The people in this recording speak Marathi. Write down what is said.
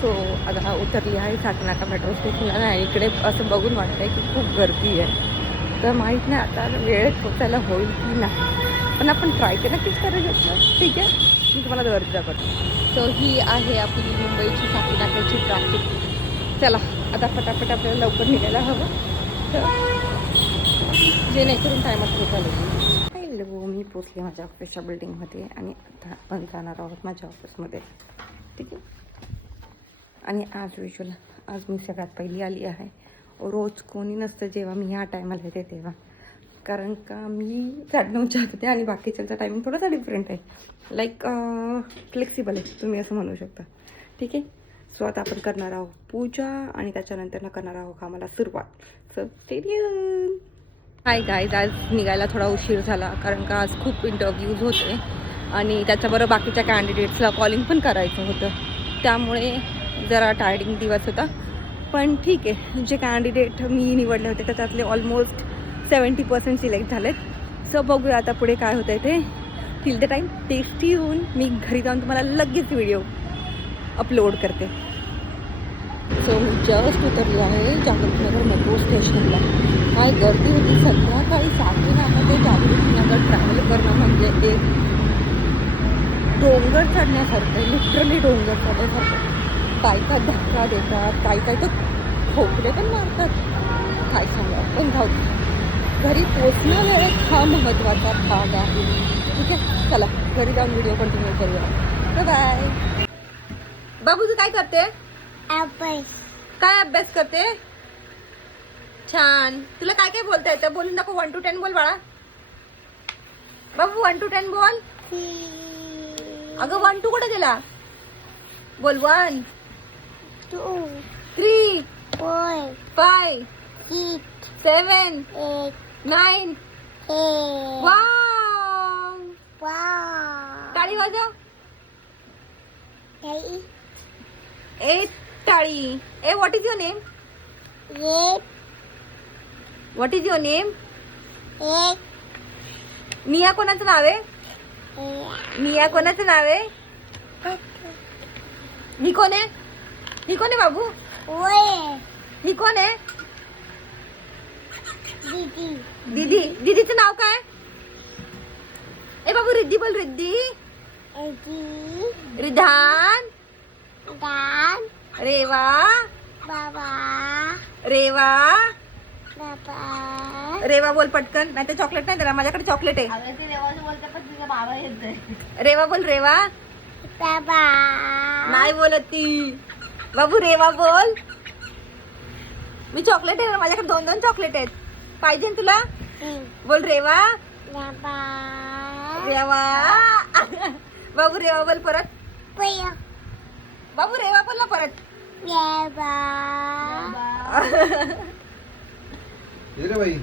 सो आता उतरली आहे सातनाका मेट्रो स्टेशनला आणि इकडे असं बघून वाटतंय की खूप गर्दी आहे. तर माहीत नाही आता वेळेत पोचायला होईल की नाही. पण आपण ट्राय तर नक्कीच करायचं ठीक आहे? मी तुम्हाला गर्दी दाखवते सो ही आहे आपली मुंबईची सातनाक्याची ट्रॅफिक चला आता फटाफट आपल्याला लवकर निघायला हवं. तर जेणेकरून टायमात पोचायला हॅलो मी पोचले माझ्या ऑफिसच्या बिल्डिंगमध्ये आणि आता आपण जाणार आहोत माझ्या ऑफिसमध्ये ठीक आहे? आणि आज विज्युअल आज मी सगळ्यात पहिली आली आहे. रोज कोणी नसतं जेव्हा मी ह्या टायमाला येते तेव्हा. कारण का मी साडेनऊच्या होते आणि बाकीच्यांचा टायमिंग थोडासा डिफरंट आहे. लाईक फ्लेक्सिबल आहे तुम्ही असं म्हणू शकता. ठीक आहे? सो आता आपण करणार आहोत पूजा आणि त्याच्यानंतर ना करणार आहोत कामाला सुरुवात. सो स्टेडियम हाय गाईज आज निघायला थोडा उशीर झाला कारण का आज खूप इंटरव्ह्यूज होते. आणि त्याच्याबरोबर बाकीच्या कॅन्डिडेट्सला कॉलिंग पण करायचं होतं. त्यामुळे जरा टायरिंग दिवस होता. पण ठीक आहे जे कॅन्डिडेट मी निवडले होते त्याच्यातले ऑलमोस्ट सेवन्टी पर्सेंट सिलेक्ट झालेत. सो बघूया आता पुढे काय होतं आहे ते. टिल द टाईम टेस्टी येऊन मी घरी जाऊन तुम्हाला लगेच व्हिडिओ अपलोड करते. सो मी जस्ट उतरली आहे जागृतीनगर मेट्रो स्टेशनला काय गर्दी होती संध्याकाळी साडेनऊमध्ये जागृतीनगर ट्रॅव्हल करणं म्हणजे एक डोंगर चढण्यासारखं लिटरली डोंगर चढण्यासारखं. काय काय धक्का देतात काय काय तर ठोकरे पण मारतात. काय सांगा पण दे. घरी पोचणं वेळेत हा महत्त्वाचा भाग आहे. ठीक आहे? चला घरी जाऊन व्हिडिओ कंटिन्यू करूया. बाय बाबू तू काय करते? काय अभ्यास करते? छान. तुला काय काय बोलता येतं? बोलून दाखव. वन टू टेन बोल बाळा. बाबू वन टू टेन बोल. अगं वन टू कुठे गेला? बोल one three five seven nine one टाळी वाजव ए टाळी ए what is your name what is your name Miya कोणाचं नाव आहे मिया कोणाचं नाव आहे ही कोण आहे ही कोण आहे बाबू? ही कोण आहे? दीदी. दीदीचं नाव काय? ए बाबू रिद्धी बोल रिद्धी. रिधान रेवा. रेवा. रेवा बोल पटकन नाही तर चॉकलेट नाही देणार. माझ्याकडे चॉकलेट आहे. रेवा बोल रेवा. नाही बोलत ती. बाबू रेवा बोल. मी चॉकलेट आहे ना माझ्याकडे दोन दोन चॉकलेट आहेत. पाहिजे तुला? बोल रेवा रेवा बाबू रेवा बोल परत. बाबू रेवा बोल ना परत. Yeah, ये रे भाई.